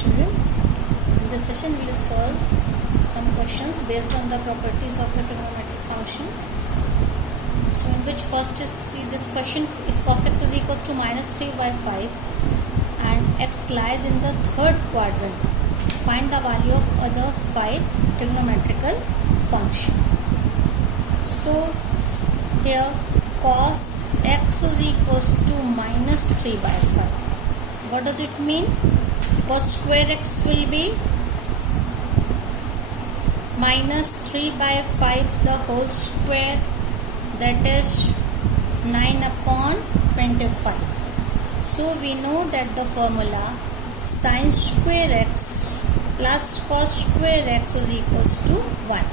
children. In this session we will solve some questions based on the properties of the trigonometric function. So in which first is, see this question, if cos x is equals to minus 3 by 5 and x lies in the third quadrant, find the value of other 5 trigonometrical function. So here cos x is equals to minus 3 by 5. What does it mean? Cos square x will be minus 3 by 5 the whole square, that is 9 upon 25. So we know that the formula sin square x plus cos square x is equals to 1.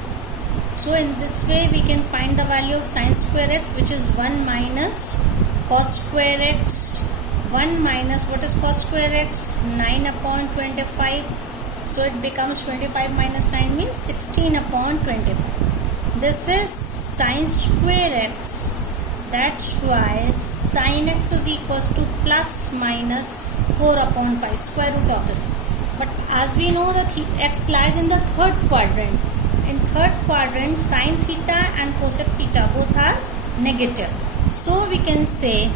So in this way we can find the value of sin square x, which is 1 minus cos square x. 1 minus, what is cos square x? 9 upon 25. So it becomes 25 minus 9 means 16 upon 25. This is sin square x. That's why sin x is equals to plus minus 4 upon 5, square root of this. But as we know that x lies in the third quadrant. In third quadrant, sin theta and cosec theta both are negative. So we can say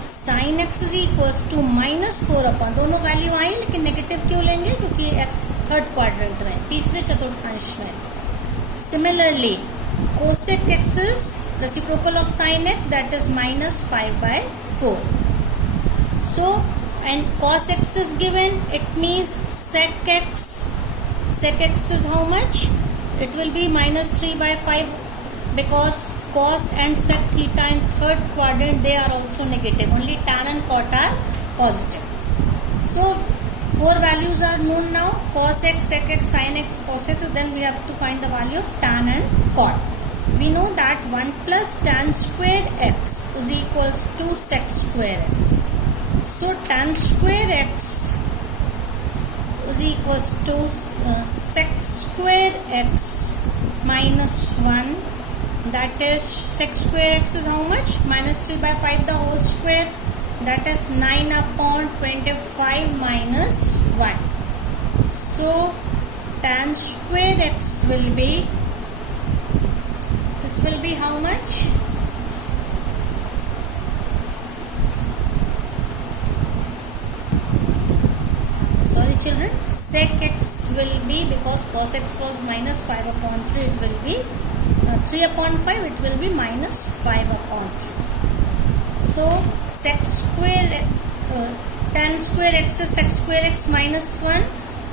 sin x is equals to minus 4 upon, दोनों value आई लेकिन negative क्यों लेंगे? क्योंकि x third quadrant में, तीसरे चतुर्थांश में. Similarly, cosec x is reciprocal of sin x, that is minus 5 by 4. So, and cos x is given, it means sec x. Sec x is how much? It will be minus 3 by 5. Because cos and sec theta in third quadrant, they are also negative. Only tan and cot are positive. So 4 values are known now: cos x, sec x, sin x, cos x. Then we have to find the value of tan and cot. We know that 1 plus tan square x is equals to sec square x. So tan square x is equals to sec square x minus 1. That is sec square x is how much? Minus 3 by 5 the whole square. That is 9 upon 25 minus 1. So tan square x will be, this will be how much? Sorry children, sec x will be, because cos x was minus 5 upon 3, it will be 3 upon 5, it will be minus 5 upon 3. So sec square, tan square x is sec square x minus 1.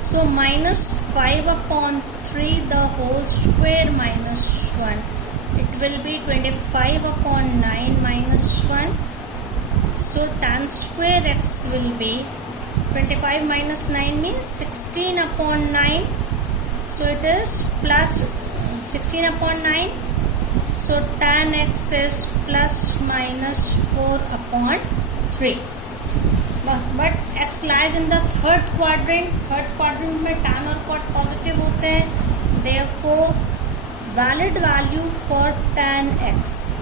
So minus 5 upon 3 the whole square minus 1. It will be 25 upon 9 minus 1. So tan square x will be 25 minus 9 means 16 upon 9. So it is plus 16 upon 9. So tan x is plus minus 4 upon 3. But x lies in the third quadrant. Third quadrant में tan और cot positive होते हैं. Therefore, valid value for tan x.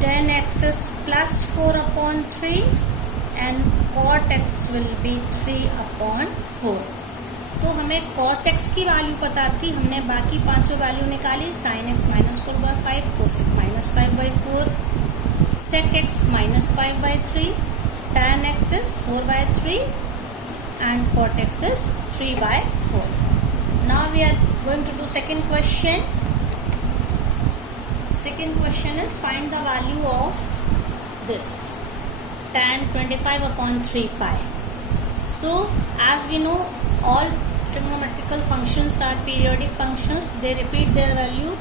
Tan x is plus 4 upon 3 and cot x will be 3 upon 4. तो हमें cos x की value पता थी, हमने बाकी पांचों वैल्यू निकाली. sin x minus 4 by 5, cosec minus 5 by 4, sec x minus 5 by 3, tan x is 4 by 3 and cot x is 3 by 4. Now we are going to do second question. Second question is find the value of this tan 25 upon 3 pi. So as we know, all trigonometrical functions are periodic functions. They repeat their value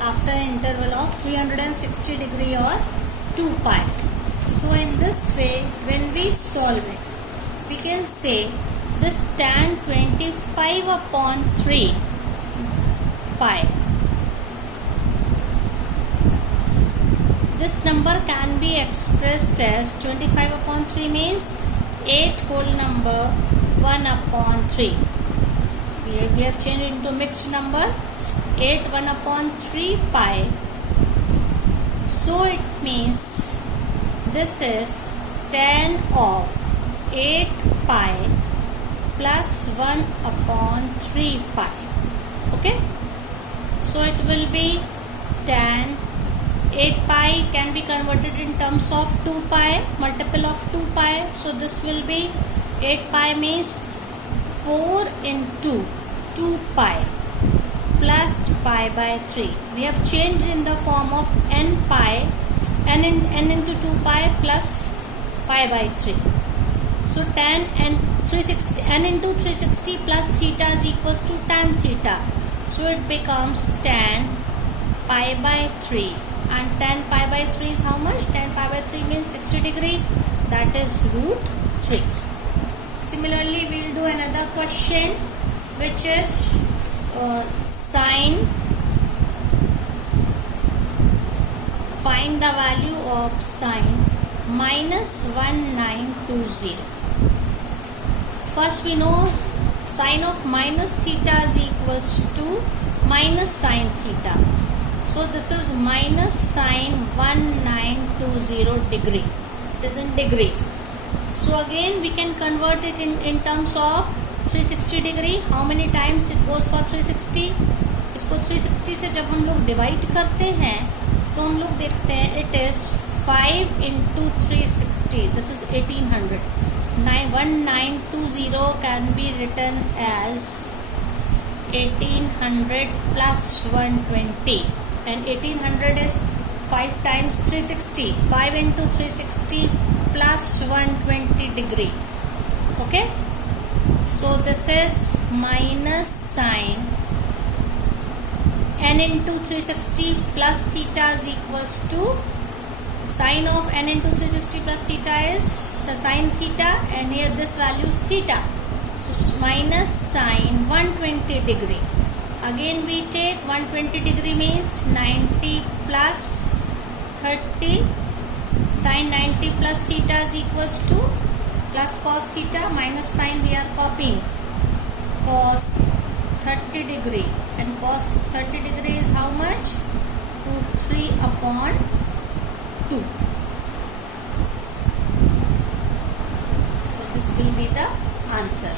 after an interval of 360 degree or 2 pi. So in this way, when we solve it, we can say this tan 25 upon 3 pi, this number can be expressed as 25 upon 3 means 8 whole number 1 upon 3. We have changed into mixed number. 8 1 upon 3 pi. So it means this is tan of 8 pi plus 1 upon 3 pi. Okay, so it will be tan 8 pi can be converted in terms of 2 pi, multiple of 2 pi. So this will be 8 pi means 4 into 2 pi plus pi by 3. We have changed in the form of n pi, n into 2 pi plus pi by 3. So tan n 360 n into 360 plus theta is equals to tan theta. So it becomes tan pi by 3, and tan pi by 3 is how much? Tan pi by 3 means 60 degree, that is root 3. Similarly, we will do another question, which is sine. Find the value of sine minus 1920. First we know sine of minus theta is equals to minus sine theta. So this is minus sine 1920 degree. It is in degrees. So again we can convert it in terms of 360 degree. How many times it goes for 360? इसको 360 से जब हम लोग divide करते हैं तो हम लोग देखते हैं it is 5 into 360. This is 1800. 1920 can be written as 1800 plus 120, and 1800 is 5 times 360. 5 into 360 plus 120 degree. Okay, so this is minus sine n into 360 plus theta is equals to sine of n into 360 plus theta is sine theta, and here this value is theta. So minus sine 120 degree. Again we take 120 degree means 90 plus 30. Sine 90 plus theta is equals to plus cos theta minus sine we are copying cos 30 degree, and cos 30 degree is how much? Root 3 upon 2. So this will be the answer.